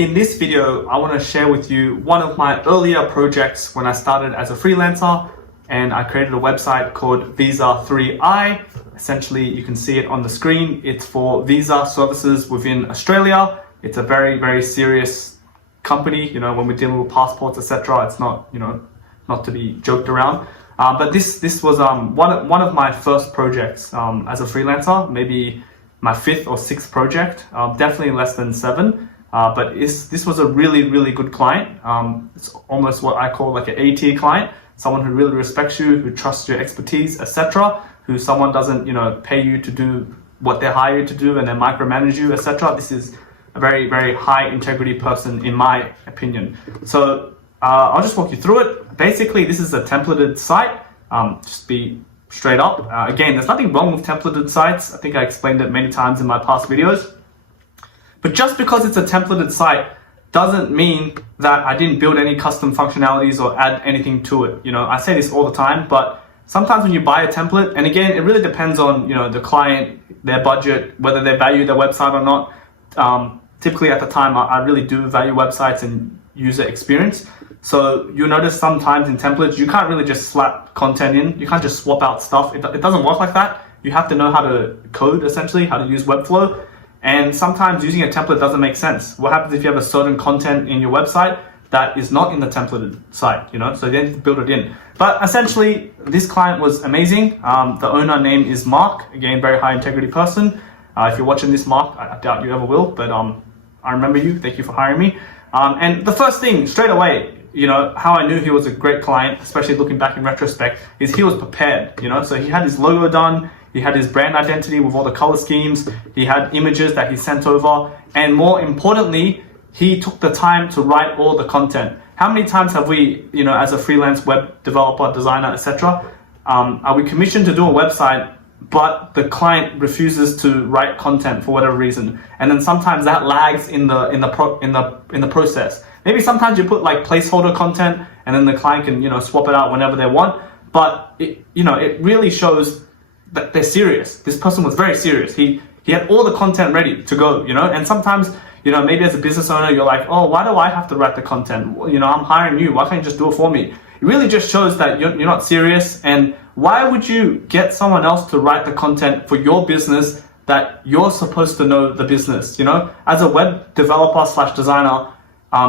In this video, I want to share with you one of my earlier projects when I started as a freelancer, and I created a website called Visa 3i. Essentially, you can see it on the screen. It's for visa services within Australia. It's a very, very serious company. You know, when we're dealing with passports, etc., it's not, not to be joked around. But this was one of my first projects as a freelancer, maybe my 5th or 6th project, definitely less than 7. But this was a really, really good client. It's almost what I call like an A-tier client, someone who really respects you, who trusts your expertise, etc., who someone doesn't, pay you to do what they hire you to do and then micromanage you, etc. This is a very, very high integrity person in my opinion. So I'll just walk you through it. Basically, this is a templated site. Just be straight up. Again, there's nothing wrong with templated sites. I think I explained it many times in my past videos. But just because it's a templated site doesn't mean that I didn't build any custom functionalities or add anything to it. I say this all the time, but sometimes when you buy a template, and again, it really depends on, the client, their budget, whether they value their website or not. Typically at the time, I really do value websites and user experience. So you'll notice sometimes in templates, you can't really just slap content in. You can't just swap out stuff. It doesn't work like that. You have to know how to code, essentially, how to use Webflow. And sometimes using a template doesn't make sense. What happens if you have a certain content in your website that is not in the templated site, so you need to build it in. But essentially, this client was amazing. The owner name is Mark, again, very high integrity person. If you're watching this, Mark, I doubt you ever will, but I remember you. Thank you for hiring me. And the first thing, straight away, how I knew he was a great client, especially looking back in retrospect, is he was prepared, so he had his logo done. He had his brand identity with all the color schemes. He had images that he sent over. And more importantly, he took the time to write all the content. How many times have we, as a freelance web developer, designer, etc., are we commissioned to do a website, but the client refuses to write content for whatever reason? And then sometimes that lags in the process. Maybe sometimes you put like placeholder content and then the client can, swap it out whenever they want. But it really shows that they're serious. This person was very serious. He had all the content ready to go, and sometimes, maybe as a business owner, you're like, oh, why do I have to write the content? I'm hiring you. Why can't you just do it for me? It really just shows that you're not serious. And why would you get someone else to write the content for your business that you're supposed to know the business? As a web developer / designer,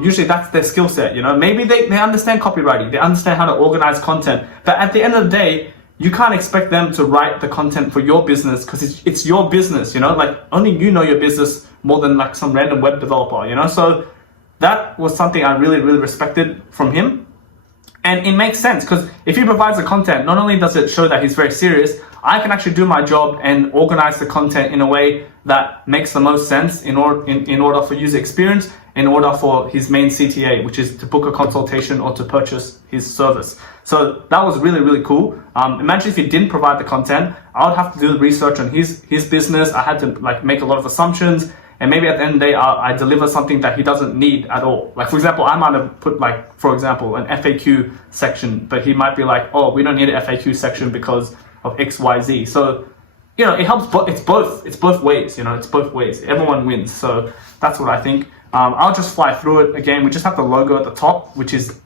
usually that's their skill set. Maybe they understand copywriting. They understand how to organize content. But at the end of the day, you can't expect them to write the content for your business because it's your business, like only you know your business more than like some random web developer, So that was something I really, really respected from him. And it makes sense because if he provides the content, not only does it show that he's very serious, I can actually do my job and organize the content in a way that makes the most sense in order for user experience, in order for his main CTA, which is to book a consultation or to purchase his service. So that was really, really cool. Imagine if he didn't provide the content, I would have to do the research on his business. I had to make a lot of assumptions. And maybe at the end of the day, I deliver something that he doesn't need at all. Like, for example, I might have put an FAQ section, but he might be like, oh, we don't need an FAQ section because of X, Y, Z. So, it helps, but it's both ways, it's both ways. Everyone wins. So that's what I think. I'll just fly through it. Again, we just have the logo at the top, which is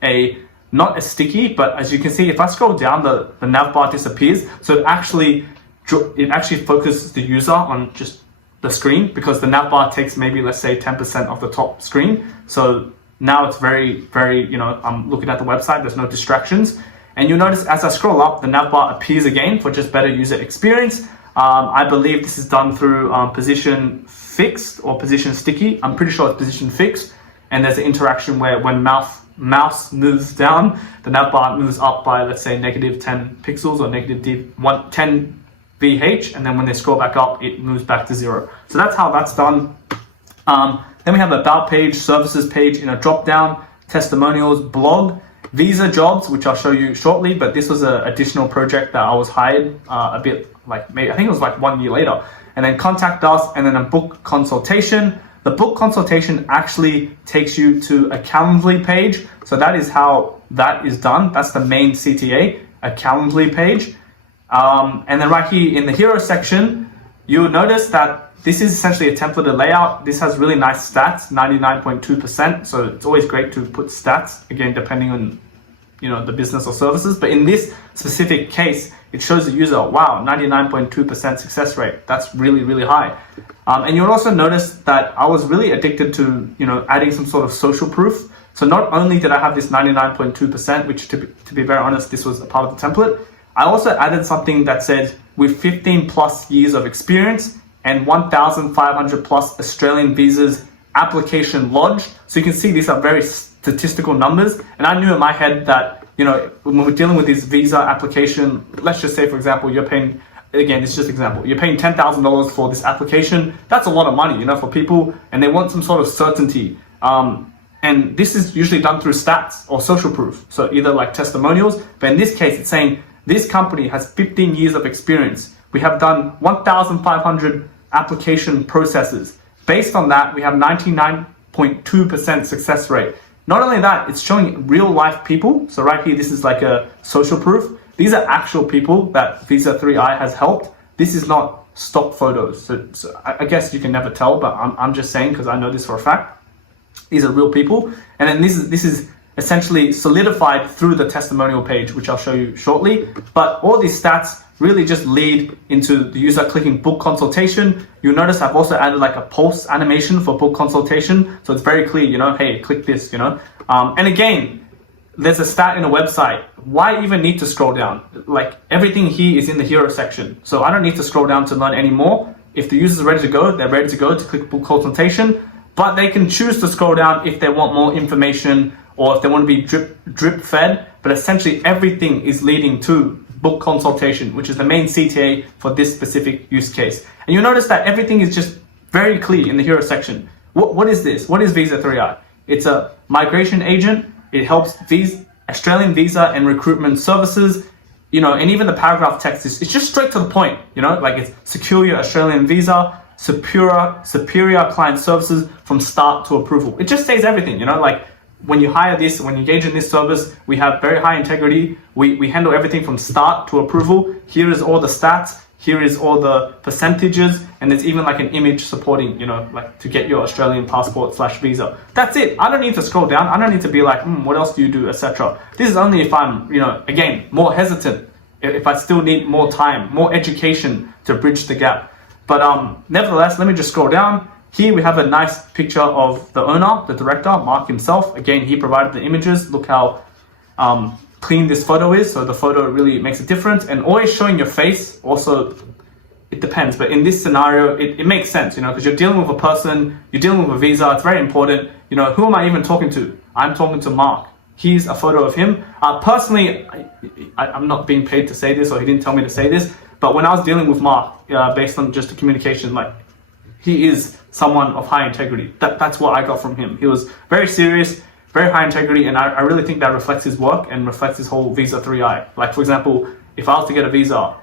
not a sticky, but as you can see, if I scroll down, the nav bar disappears. So it actually focuses the user on just the screen, because the nav bar takes maybe, let's say, 10% of the top screen. So now it's very, very, I'm looking at the website, there's no distractions. And you'll notice as I scroll up, the nav bar appears again for just better user experience. I believe this is done through position fixed or position sticky. I'm pretty sure it's position fixed. And there's an interaction where when mouse moves down, the nav bar moves up by, let's say, negative 10 pixels or negative 10 VH, and then when they scroll back up, it moves back to 0. So that's how that's done. Then we have the about page, services page in a drop down, testimonials, blog, visa jobs, which I'll show you shortly, but this was an additional project that I was hired I think it was like 1 year later. And then contact us, and then a book consultation. The book consultation actually takes you to a Calendly page. So that is how that is done. That's the main CTA, a Calendly page. And then right here in the hero section, you'll notice that This is essentially a templated layout. This has really nice stats, 99.2%. So it's always great to put stats, again, depending on the business or services. But in this specific case, it shows the user, wow, 99.2% success rate. That's really, really high. And you'll also notice that I was really addicted to, adding some sort of social proof. So not only did I have this 99.2%, which to be very honest, this was a part of the template, I also added something that said with 15 plus years of experience and 1,500 plus Australian visas application lodged. So you can see these are very statistical numbers. And I knew in my head that, when we're dealing with this visa application, let's just say, for example, you're paying, again, it's just example, you're paying $10,000 for this application. That's a lot of money, for people, and they want some sort of certainty. And this is usually done through stats or social proof. So either like testimonials, but in this case, it's saying this company has 15 years of experience. We have done 1,500 application processes. Based on that, we have 99.2% success rate. Not only that, it's showing real life people. So right here, this is like a social proof. These are actual people that Visa 3i has helped. This is not stock photos. So I guess you can never tell, but I'm just saying because I know this for a fact. These are real people. And then this is essentially solidified through the testimonial page, which I'll show you shortly. But all these stats really just lead into the user clicking book consultation. You'll notice I've also added like a pulse animation for book consultation. So it's very clear, hey, click this, And again, there's a stat in a website. Why even need to scroll down? Like everything here is in the hero section. So I don't need to scroll down to learn any more. If the user's ready to go, they're ready to go to click book consultation, but they can choose to scroll down if they want more information or if they want to be drip fed. But essentially everything is leading to book consultation, which is the main CTA for this specific use case. And you'll notice that everything is just very clear in the hero section. What is this? What is Visa 3i? It's a migration agent. It helps Australian visa and recruitment services, and even the paragraph text it's just straight to the point, like it's secure your Australian visa, superior client services from start to approval. It just says everything, like when you hire this, when you engage in this service, we have very high integrity. We handle everything from start to approval. Here is all the stats. Here is all the percentages. And there's even like an image supporting, like to get your Australian passport / visa. That's it. I don't need to scroll down. I don't need to be like, what else do you do, etc. This is only if I'm, again, more hesitant, if I still need more time, more education to bridge the gap. But nevertheless, let me just scroll down. Here we have a nice picture of the owner, the director, Mark himself. Again, he provided the images. Look how clean this photo is. So the photo really makes a difference. And always showing your face, also, it depends. But in this scenario, it makes sense, because you're dealing with a person, you're dealing with a visa. It's very important. Who am I even talking to? I'm talking to Mark. Here's a photo of him. Personally, I'm not being paid to say this, or he didn't tell me to say this. But when I was dealing with Mark, based on just the communication, he is someone of high integrity. That's what I got from him. He was very serious, very high integrity, and I really think that reflects his work and reflects his whole Visa 3i. Like, for example, if I was to get a visa,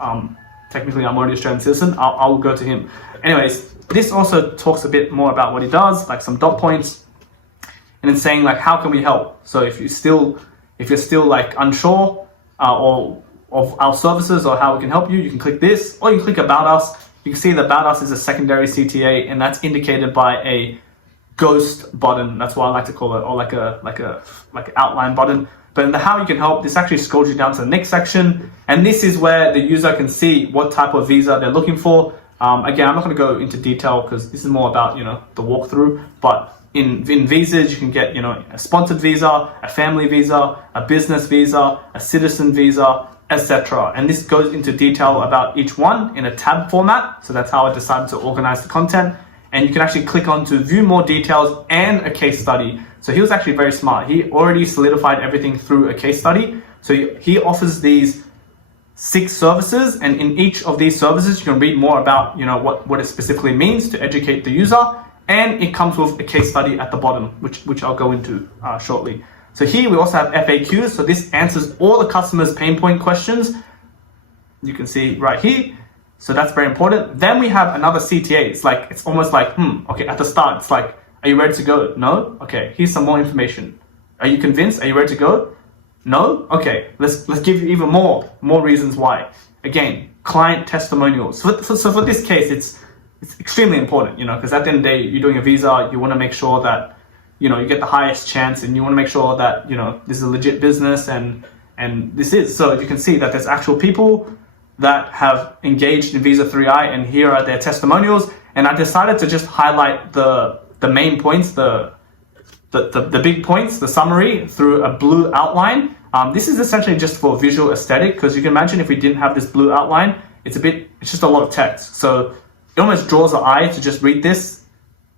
technically I'm already Australian citizen, I'll go to him. Anyways, this also talks a bit more about what he does, like some dot points, and it's saying like, how can we help? So if you're still like unsure or of our services or how we can help you, you can click this, or you can click About Us. You can see that About Us is a secondary CTA, and that's indicated by a ghost button. That's what I like to call it, or like an outline button. But in the how you can help, this actually scrolls you down to the next section, and this is where the user can see what type of visa they're looking for. Again, I'm not going to go into detail because this is more about the walkthrough. But in visas, you can get a sponsored visa, a family visa, a business visa, a citizen visa, etc. And this goes into detail about each one in a tab format. So that's how I decided to organize the content. And you can actually click on to view more details and a case study. So he was actually very smart. He already solidified everything through a case study. So he offers these 6 services, and in each of these services, you can read more about what it specifically means to educate the user. And it comes with a case study at the bottom, which I'll go into shortly. So here we also have FAQs. So this answers all the customers' pain point questions. You can see right here. So that's very important. Then we have another CTA. It's almost like, okay, at the start, it's like, are you ready to go? No? Okay, here's some more information. Are you convinced? Are you ready to go? No? Okay, let's give you even more reasons why. Again, client testimonials. So for this case, it's it's extremely important, because at the end of the day, you're doing a visa, you want to make sure that, you get the highest chance, and you want to make sure that, this is a legit business, and this is. So you can see that there's actual people that have engaged in Visa 3i, and here are their testimonials. And I decided to just highlight the main points, the big points, the summary, through a blue outline. This is essentially just for visual aesthetic, because you can imagine if we didn't have this blue outline, it's just a lot of text. So it almost draws the eye to just read this.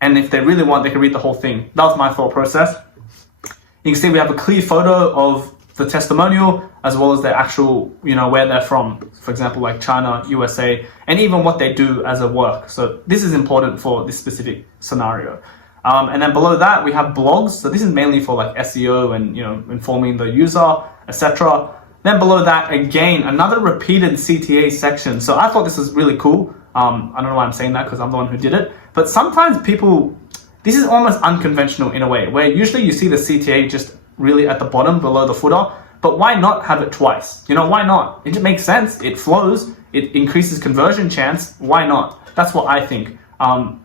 And if they really want, they can read the whole thing. That was my thought process. You can see we have a clear photo of the testimonial, as well as their actual, where they're from. For example, like China, USA, and even what they do as a work. So this is important for this specific scenario. And then below that, we have blogs. So this is mainly for like SEO and, informing the user, etc. Then below that, again, another repeated CTA section. So I thought this was really cool. I don't know why I'm saying that, because I'm the one who did it. But sometimes this is almost unconventional in a way, where usually you see the CTA just really at the bottom below the footer. But why not have it twice? Why not? It just makes sense. It flows. It increases conversion chance. Why not? That's what I think.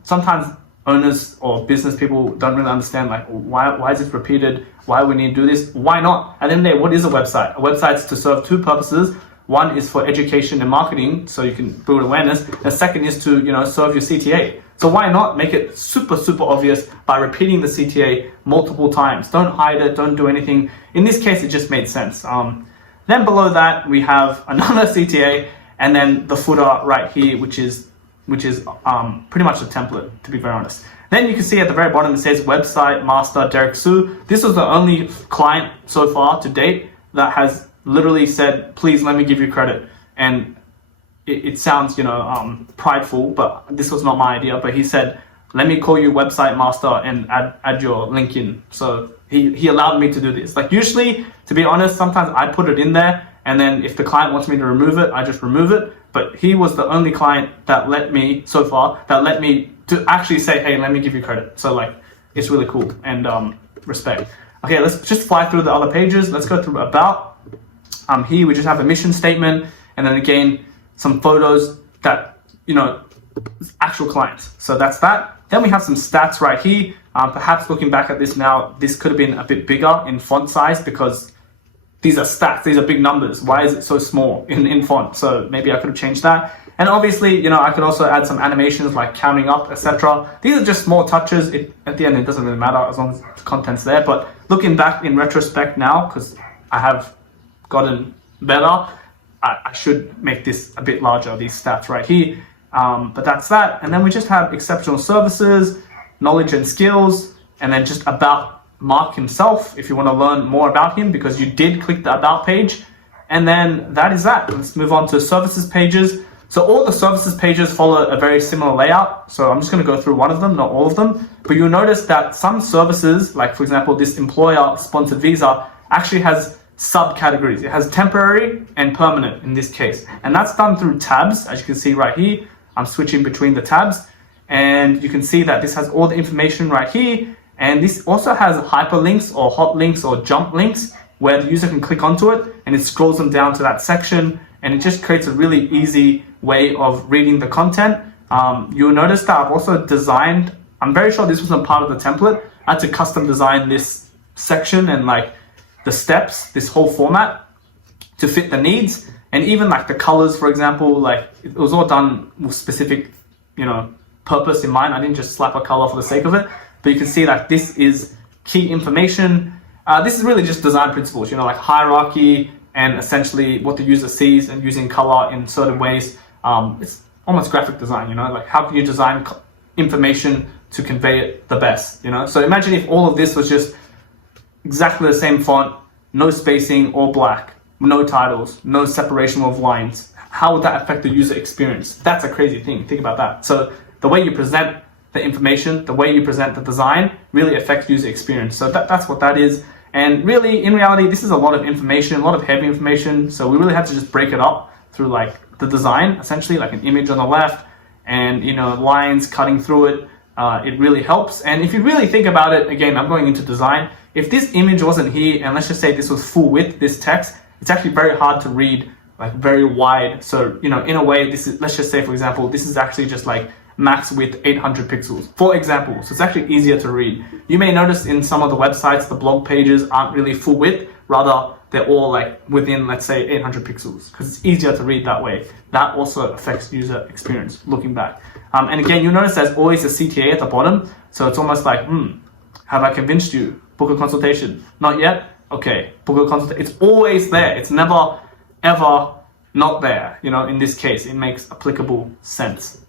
Sometimes owners or business people don't really understand, like, why is this repeated? Why we need to do this? Why not? At the end of the day, what is a website? A website is to serve two purposes. One is for education and marketing, so you can build awareness. The second is to, serve your CTA. So why not make it super, super obvious by repeating the CTA multiple times? Don't hide it, don't do anything. In this case, it just made sense. Then below that, we have another CTA, and then the footer right here, which is pretty much the template, to be very honest. Then you can see at the very bottom, it says website master Derek Su. This was the only client so far to date that has literally said, please let me give you credit. And it sounds, prideful, but this was not my idea. But he said, let me call you website master and add your link in. So he allowed me to do this. Like usually, to be honest, sometimes I put it in there, and then if the client wants me to remove it, I just remove it. But he was the only client that let me to actually say, hey, let me give you credit. So like, it's really cool, and respect. Okay, let's just fly through the other pages. Let's go through about. Here we just have a mission statement, and then again, some photos that, actual clients. So that's that. Then we have some stats right here. Perhaps looking back at this now, this could have been a bit bigger in font size, because these are stats, these are big numbers. Why is it so small in font? So maybe I could have changed that. And obviously, I could also add some animations like counting up, etc. These are just small touches. At the end, it doesn't really matter as long as the content's there. But looking back in retrospect now, because I have gotten better, I should make this a bit larger, these stats right here. But that's that. And then we just have exceptional services, knowledge and skills, and then just about Mark himself, if you want to learn more about him, because you did click the about page. And then that is that. Let's move on to services pages. So all the services pages follow a very similar layout. So I'm just going to go through one of them, not all of them. But you'll notice that some services, like for example, this employer sponsored visa, actually has subcategories. It has temporary and permanent in this case. And that's done through tabs. As you can see right here, I'm switching between the tabs. And you can see that this has all the information right here. And this also has hyperlinks or hot links or jump links where the user can click onto it and it scrolls them down to that section. And it just creates a really easy way of reading the content. You'll notice that I've also designed, I'm very sure this wasn't part of the template. I had to custom design this section and like the steps, this whole format to fit the needs. And even like the colors, for example, like it was all done with specific, purpose in mind. I didn't just slap a color for the sake of it. But you can see that this is key information. This is really just design principles, like hierarchy and essentially what the user sees and using color in certain ways. It's almost graphic design, like how can you design information to convey it the best, So imagine if all of this was just exactly the same font, no spacing, all black, no titles, no separation of lines. How would that affect the user experience? That's a crazy thing. Think about that. So the way you present the information, the way you present the design really affects user experience. So that's what that is. And really, in reality, this is a lot of information, a lot of heavy information. So we really have to just break it up through like the design, essentially like an image on the left and, lines cutting through it. It really helps. And if you really think about it, again, I'm going into design. If this image wasn't here, and let's just say this was full width, this text, it's actually very hard to read, like very wide. So, in a way, this is, let's just say, for example, this is actually just like max width 800 pixels, for example. So it's actually easier to read. You may notice in some of the websites, the blog pages aren't really full width, rather they're all like within, let's say, 800 pixels, because it's easier to read that way. That also affects user experience looking back. And again, you'll notice there's always a CTA at the bottom. So it's almost like, have I convinced you? Book a consultation. Not yet? Okay, book a consultation. It's always there. It's never, ever not there. You know, in this case, it makes applicable sense.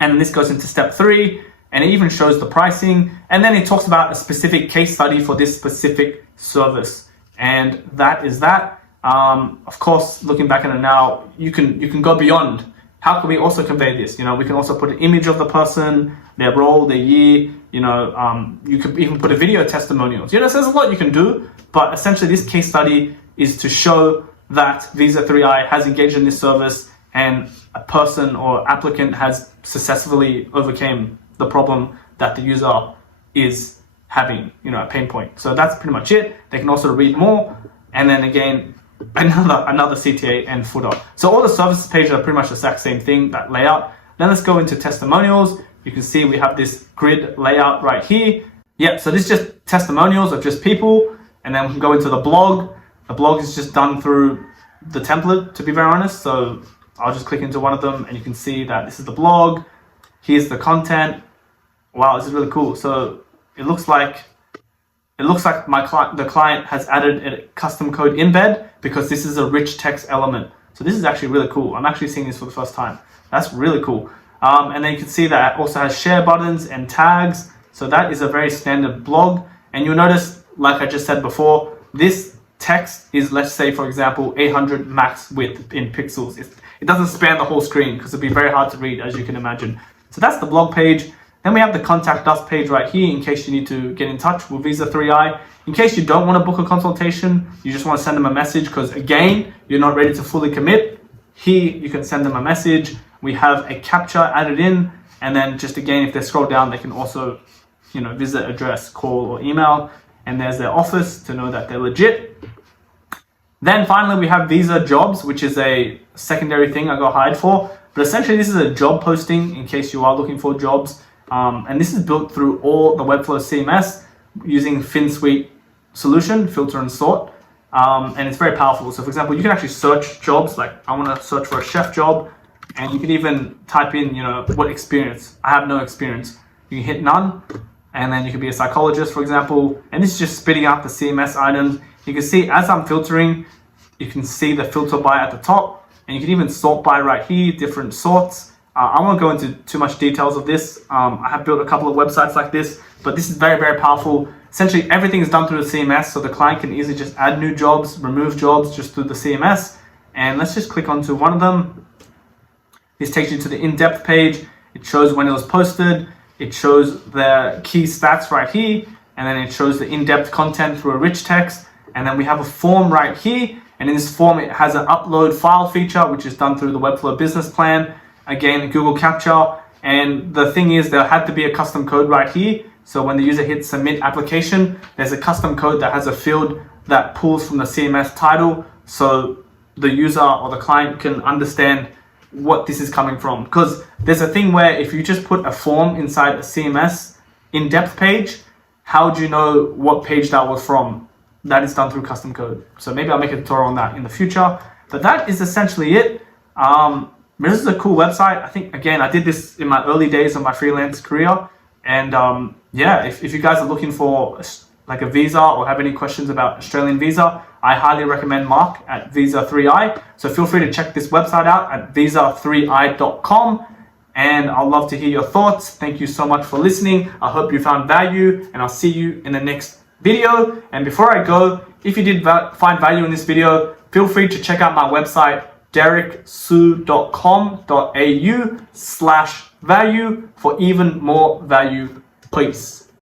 And this goes into step 3, and it even shows the pricing. And then it talks about a specific case study for this specific service. And that is that. Of course, looking back at it now, you can go beyond. How can we also convey this? You know, we can also put an image of the person, their role, their year. You know, you could even put a video testimonials. You know, so there's a lot you can do. But essentially, this case study is to show that Visa 3i has engaged in this service and a person or applicant has successfully overcame the problem that the user is having, you know, a pain point. So that's pretty much it. They can also read more. And then again, another CTA and footer. So all the services pages are pretty much the exact same thing, that layout. Then let's go into testimonials. You can see we have this grid layout right here. Yeah, so this is just testimonials of just people. And then we can go into the blog. The blog is just done through the template, to be very honest. So I'll just click into one of them and you can see that this is the blog. Here's the content. Wow, this is really cool. So it looks like the client has added a custom code embed because this is a rich text element. So this is actually really cool. I'm actually seeing this for the first time. That's really cool. And then you can see that it also has share buttons and tags. So that is a very standard blog. And you'll notice, like I just said before, this text is, let's say, for example, 800 max width in pixels. It doesn't span the whole screen because it'd be very hard to read, as you can imagine. So that's the blog page. Then we have the contact us page right here in case you need to get in touch with Visa 3i. In case you don't want to book a consultation, you just want to send them a message because again, you're not ready to fully commit. Here, you can send them a message. We have a captcha added in. And then just again, if they scroll down, they can also, you know, visit address, call or email. And there's their office to know that they're legit. Then finally, we have Visa Jobs, which is a secondary thing I got hired for. But essentially, this is a job posting in case you are looking for jobs. And this is built through all the Webflow CMS using Finsweet solution, filter and sort. And it's very powerful. So for example, you can actually search jobs, like I want to search for a chef job, and you can even type in, you know, what experience. I have no experience. You can hit none, and then you can be a psychologist, for example. And this is just spitting out the CMS items. You can see as I'm filtering, you can see the filter by at the top, and you can even sort by right here, different sorts. I won't go into too much details of this. I have built a couple of websites like this, but this is very, very powerful. Essentially, everything is done through the CMS, so the client can easily just add new jobs, remove jobs just through the CMS. And let's just click onto one of them. This takes you to the in-depth page. It shows when it was posted. It shows the key stats right here, and then it shows the in-depth content through a rich text. And then we have a form right here. And in this form, it has an upload file feature, which is done through the Webflow business plan. Again, Google Captcha. And the thing is, there had to be a custom code right here. So when the user hits submit application, there's a custom code that has a field that pulls from the CMS title. So the user or the client can understand what this is coming from. Because there's a thing where if you just put a form inside a CMS in-depth page, how do you know what page that was from? That is done through custom code. So maybe I'll make a tutorial on that in the future. But that is essentially it. This is a cool website. I think, again, I did this in my early days of my freelance career. And yeah, if you guys are looking for like a visa or have any questions about Australian visa, I highly recommend Mark at Visa 3i. So feel free to check this website out at visa3i.com. And I'd love to hear your thoughts. Thank you so much for listening. I hope you found value, and I'll see you in the next video. And before I go, if you did find value in this video, feel free to check out my website, dereksu.com.au/value for even more value. Peace.